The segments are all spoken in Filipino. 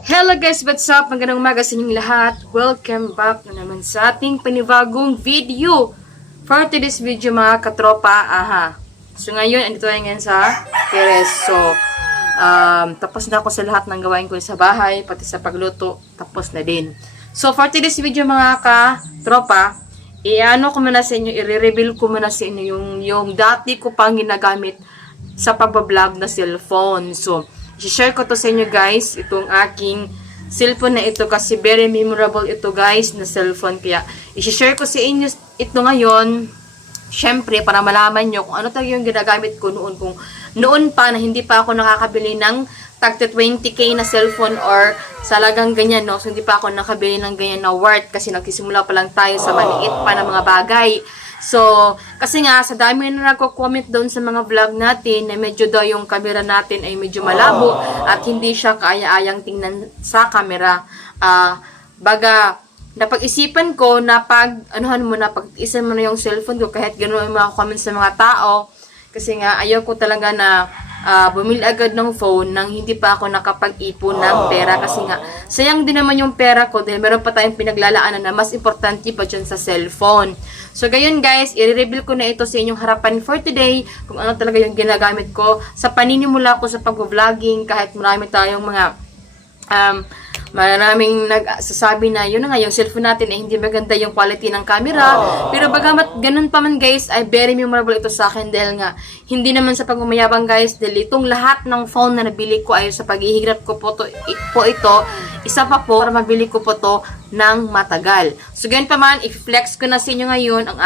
Hello guys, what's up? Magandang umaga sa inyong lahat. Welcome back na naman sa ating panibagong video. For today's video mga katropa, So ngayon, andito tayo ngayon sa Perez. So, tapos na ako sa lahat ng gawain ko sa bahay, pati sa pagluto, tapos na din. So for today's video mga katropa, i-ano ko muna sa inyo, i-reveal ko muna sa inyo yung dati ko pang ginagamit sa pagbablog na cellphone. So, i-share ko to sa inyo guys, itong aking cellphone na ito kasi very memorable ito guys na cellphone. Kaya i-share ko sa inyo ito ngayon, syempre para malaman nyo kung ano talaga yung ginagamit ko noon. Kung noon pa na hindi pa ako nakakabili ng tagta 20k na cellphone or salagang ganyan, no? So hindi pa ako nakabili ng ganyan na worth kasi nagsisimula pa lang tayo sa maliit pa na mga bagay. So, kasi nga, sa dami na nagko-comment doon sa mga vlog natin na medyo daw yung camera natin ay medyo malabo at hindi siya kaaya-ayang tingnan sa camera. Baga, napag-isipan ko na pag-isan mo na yung cellphone ko kahit gano'n yung mga comments sa mga tao. Kasi nga, ayaw ko talaga na bumili agad ng phone nang hindi pa ako nakapag-ipon ng pera. Kasi nga, sayang din naman yung pera ko dahil meron pa tayong pinaglalaanan na mas importante pa dyan sa cellphone. So, gayon guys, i-reveal ko na ito sa inyong harapan for today kung ano talaga yung ginagamit ko sa paninimula ko sa pag-vlogging kahit marami tayong mga maraming nagsasabi na yun na nga, yung cellphone natin ay hindi maganda yung quality ng camera. Pero bagamat ganun pa man guys, ay very memorable ito sa akin dahil nga, hindi naman sa pagmamayabang guys, dahil itong lahat ng phone na nabili ko ay sa paghihirap ko po ito, isa pa po, para mabili ko po to ng matagal. So ganun pa man, i-flex ko na sa inyo ngayon ang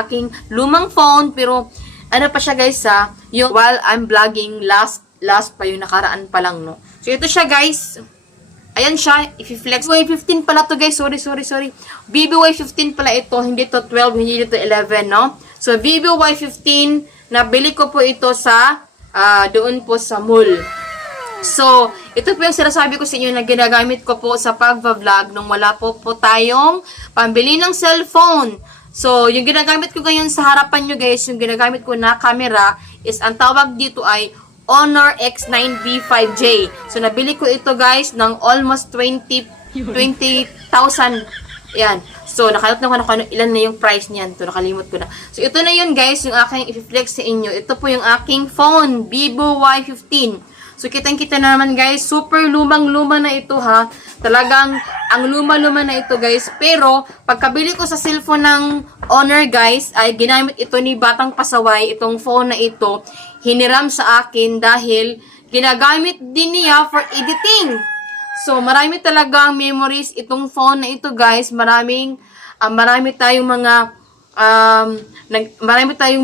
aking lumang phone, pero ano pa siya guys yung while I'm vlogging, last pa yung nakaraan pa lang, no. So ito siya guys. Ayan siya, i-flex. Y15 pala to guys, sorry. Vivo Y15 pala ito, hindi to 12, hindi to 11, no? So, Vivo Y15, nabili ko po ito sa, doon po sa mall. So, ito po yung sinasabi ko sa inyo na ginagamit ko po sa pag-vlog nung wala po tayong pambili ng cellphone. So, yung ginagamit ko ngayon sa harapan nyo guys, yung ginagamit ko na camera is, ang tawag dito ay Honor X9V5J. So, nabili ko ito guys ng almost 20,000. Ayan. So, nakalimutan ko na ilan na yung price niyan. Ito, nakalimut ko na. So, ito na yun guys, yung aking i-flex sa inyo. Ito po yung aking phone, Vivo Y15. So, kitang-kita na naman guys, super lumang-luma na ito ha. Talagang, ang luma-luma na ito guys. Pero, pagkabili ko sa cellphone ng Honor guys, ay ginamit ito ni Batang Pasaway, itong phone na ito, hiniram sa akin dahil ginagamit din niya for editing. So, marami talagang memories itong phone na ito guys. Marami tayong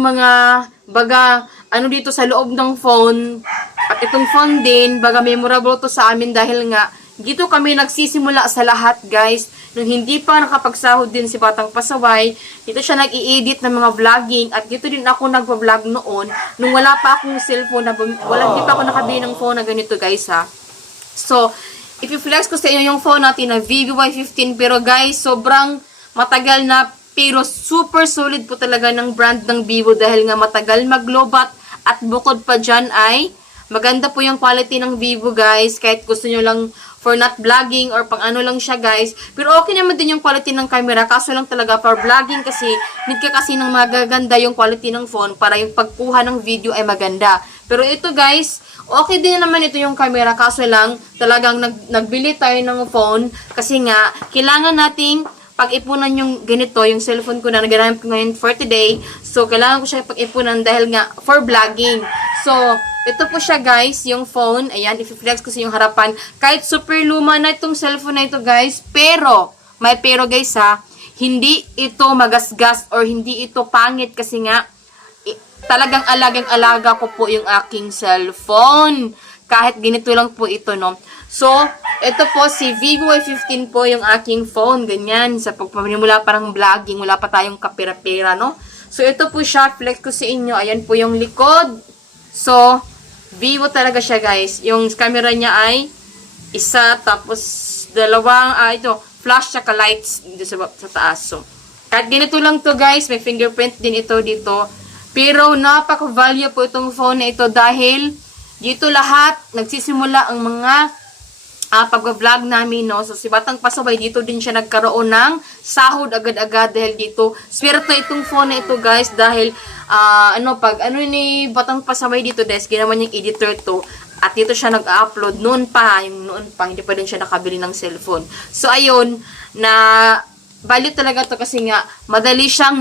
mga baga dito sa loob ng phone. At itong phone din, baga memorable to sa amin dahil nga dito kami nagsisimula sa lahat guys. Nung hindi pa nakapagsahod din si Batang Pasaway, dito siya nag-i-edit ng mga vlogging at dito din ako nagpa-vlog noon nung wala pa akong cellphone hindi pa ako nakabili ng phone na ganito guys ha. So, if i-flex ko sa inyo yung phone natin na Vivo Y15 pero guys, sobrang matagal na pero super solid po talaga ng brand ng Vivo dahil nga matagal maglobat at bukod pa dyan ay maganda po yung quality ng Vivo guys kahit gusto nyo lang for not vlogging or pang ano lang siya guys. Pero okay naman din yung quality ng camera. Kaso lang talaga for vlogging kasi need ka kasi ng magaganda yung quality ng phone para yung pagkuha ng video ay maganda. Pero ito guys, okay din naman ito yung camera. Kaso lang talagang nagbili tayo ng phone kasi nga kailangan nating pag-ipunan yung ganito, yung cellphone ko na nagamit ko ngayon for today. So, kailangan ko siya pag-ipunan dahil nga for vlogging. So, ito po siya guys, yung phone. Ayan, i-flex ko sa yung harapan. Kahit super luma na itong cellphone na ito guys. Pero, may pero guys ha, hindi ito magasgas or hindi ito pangit kasi nga, talagang alagang-alaga ko po yung aking cellphone. Kahit ganito lang po ito, no. So, ito po si Vivo Y15 po yung aking phone. Ganyan, sa pagpapamimula parang vlogging, wala pa tayong kapira-pira, no. So, ito po siya, flex ko sa inyo. Ayan po yung likod. So, Vivo talaga siya guys. Yung camera niya ay isa, tapos dalawang, flash tsaka lights dito sa taas. So, kahit ganito lang to guys, may fingerprint din ito dito. Pero napaka-value po itong phone na ito dahil dito lahat nagsisimula ang mga pag-vlog namin, no. So, si Batang Pasaway, dito din siya nagkaroon ng sahod agad-agad dahil dito. Swerte itong phone na ito, guys, dahil, ni Batang Pasaway dito, guys, ginawa niyang editor to. At dito siya nag-upload. Noon pa, hindi pa din siya nakabili ng cellphone. So, ayun, value talaga to kasi nga, madali siyang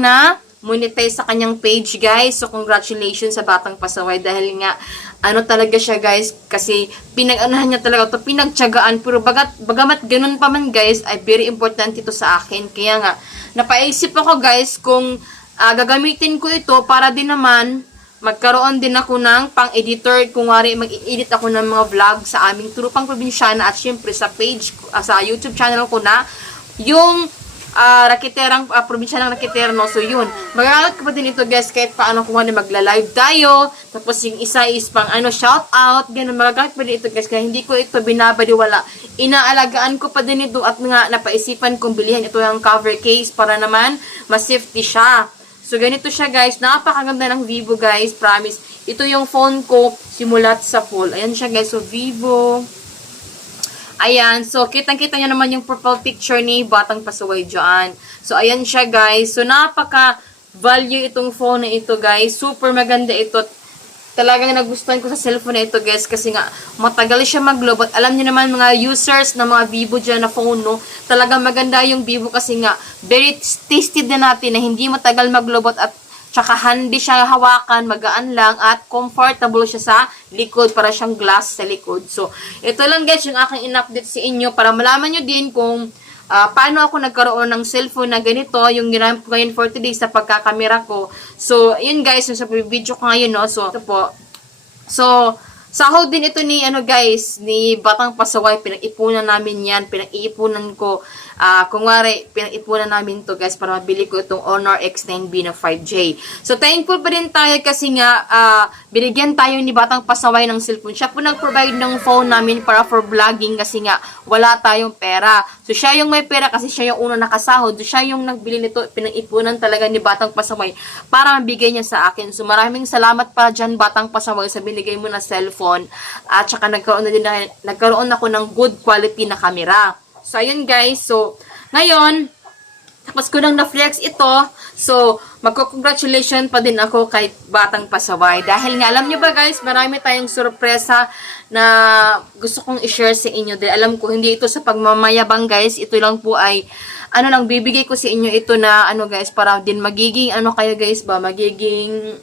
monetize sa kanyang page, guys. So, congratulations sa Batang Pasaway dahil nga, talaga siya, guys, kasi pinag-anahan niya talaga to, pinagtiyagaan, pero bagamat ganun pa man, guys, ay very important ito sa akin. Kaya nga, napaisip ako, guys, kung gagamitin ko ito para din naman, magkaroon din ako ng pang-editor, kung wari mag-edit ako ng mga vlog sa aming Trupang Probinsyana at syempre sa page, sa YouTube channel ko na, yung rakiterang probinsyanang rakiter, no? So yun, magagamit ko pa din ito, guys, kahit paano kung ano magla-live tayo, tapos yung isa is pang shout out, ganun, magagamit pa din ito, guys, kaya hindi ko ito binabaliwala, inaalagaan ko pa din ito at nga napaisipan kong bilihan ito yung cover case para naman ma-safety siya. So ganito siya, guys, napakaganda ng Vivo, guys, promise. Ito yung phone ko simulat sa full. Ayan siya, guys, so Vivo. Ayan, so kitang-kita nyo naman yung profile picture ni Batang Pasaway dyan. So, ayan siya, guys. So, napaka-value itong phone na ito, guys. Super maganda ito. Talagang nagustuhan ko sa cellphone na ito, guys, kasi nga, matagal siya mag-load. At alam niyo naman, mga users na mga Vivo dyan na phone, no? Talagang maganda yung Vivo kasi nga, very tasted na natin na hindi matagal mag-load at tsaka handy siya hawakan, magaan lang, at comfortable siya sa likod, para siyang glass sa likod. So, ito lang, guys, yung aking in-update sa inyo para malaman nyo din kung paano ako nagkaroon ng cellphone na ganito, yung ginamit ko ngayon for today sa pagkakamera ko. So, yun, guys, yung sa video ko ngayon, no? So, ito po. So, sahod din ito ni, guys, ni Batang Pasaway. Pinag-ipunan namin yan. Pinag-iipunan ko. Kung wari, pinag-ipunan namin to, guys, para mabili ko itong Honor X9B na 5J. So, thankful pa rin tayo kasi nga, binigyan tayo ni Batang Pasaway ng cellphone. Siya po nag-provide ng phone namin para for vlogging kasi nga, wala tayong pera. So, siya yung may pera kasi siya yung unang nakasahod. So, siya yung nagbili nito. Pinag-ipunan talaga ni Batang Pasaway para mabigay niya sa akin. So, maraming salamat para dyan, Batang Pasaway, sa binigay mo na cellphone. At saka nagkaroon ako ng good quality na camera. So, ayun, guys. So, ngayon, tapos ko nang na-flex ito. So, magko-congratulations pa din ako kay Batang Pasaway. Dahil nga, alam nyo ba, guys, marami tayong sorpresa na gusto kong i-share sa inyo. Dahil alam ko, hindi ito sa pagmamayabang, guys. Ito lang po ay, bibigay ko sa inyo ito na, guys, para din magiging, kayo, guys, magiging,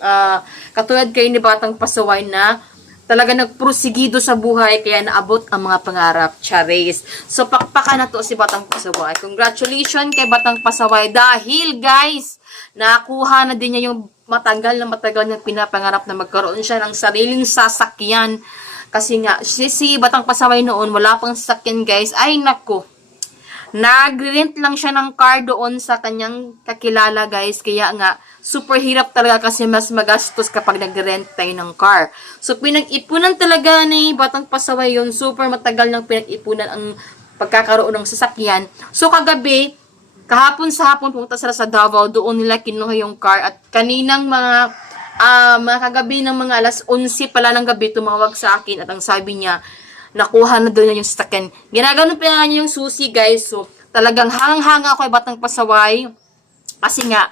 katulad kayo ni Batang Pasaway na, talaga nagprosigido sa buhay, kaya naabot ang mga pangarap. Charis. So, pakpakan na to si Batang Pasaway. Congratulations kay Batang Pasaway dahil, guys, nakuha na din niya yung matagal niyang pinapangarap na magkaroon siya ng sariling sasakyan. Kasi nga, si Batang Pasaway noon, wala pang sasakyan, guys. Ay, nako. Nag-rent lang siya ng car doon sa kanyang kakilala, guys. Kaya nga, super hirap talaga kasi mas magastos kapag nag-rent tayo ng car. So, pinag-ipunan talaga ni Batang Pasaway yun. Super matagal nang pinag-ipunan ang pagkakaroon ng sasakyan. So, kahapon sa hapon, pumunta sila sa Davao. Doon nila kinuha yung car. At kaninang mga kagabi ng mga alas 11 pala ng gabi, tumawag sa akin. At ang sabi niya, nakuha na doon niya yung sasakyan. Ginaganon pa niya yung susi, guys. So, talagang hangang-hanga ako kay Batang Pasaway. Kasi nga,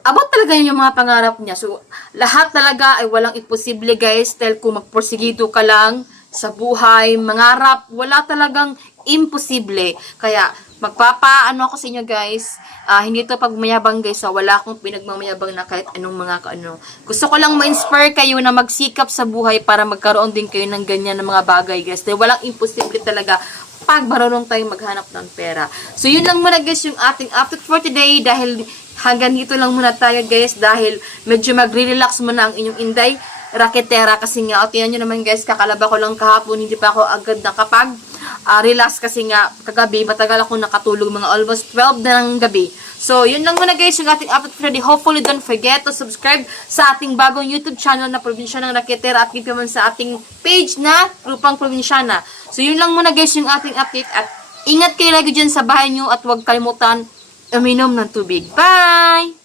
abot talaga yun yung mga pangarap niya. So, lahat talaga ay walang imposible, guys. Dahil kung magporsigido ka lang sa buhay, mangarap, wala talagang imposible. Kaya, ako sa inyo, guys. Hindi to pagmayabang, guys. Wala akong pinagmamayabang na kahit anong mga Gusto ko lang ma-inspire kayo na magsikap sa buhay para magkaroon din kayo ng ganyan na mga bagay, guys. Dahil walang imposible talaga pag marunong tayong maghanap ng pera. So, yun lang muna, guys, yung ating update for today. Dahil hanggang dito lang muna tayo, guys. Dahil medyo magre-relax muna ang inyong Inday Raketera. Kasi nga, tingnan nyo naman, guys, kakalaba ko lang kahapon. Hindi pa ako agad nakapag relax kasi nga kagabi matagal ako nakatulog, mga almost 12 na ng gabi. So, yun lang muna, guys, yung ating update for today. Hopefully, don't forget to subscribe sa ating bagong YouTube channel na Probinsyana ng Raketera at keep naman sa ating page na Trupang Probinsyana. So, yun lang muna, guys, yung ating update at ingat kayo lagi dyan sa bahay nyo at huwag kalimutan uminom ng tubig. Bye!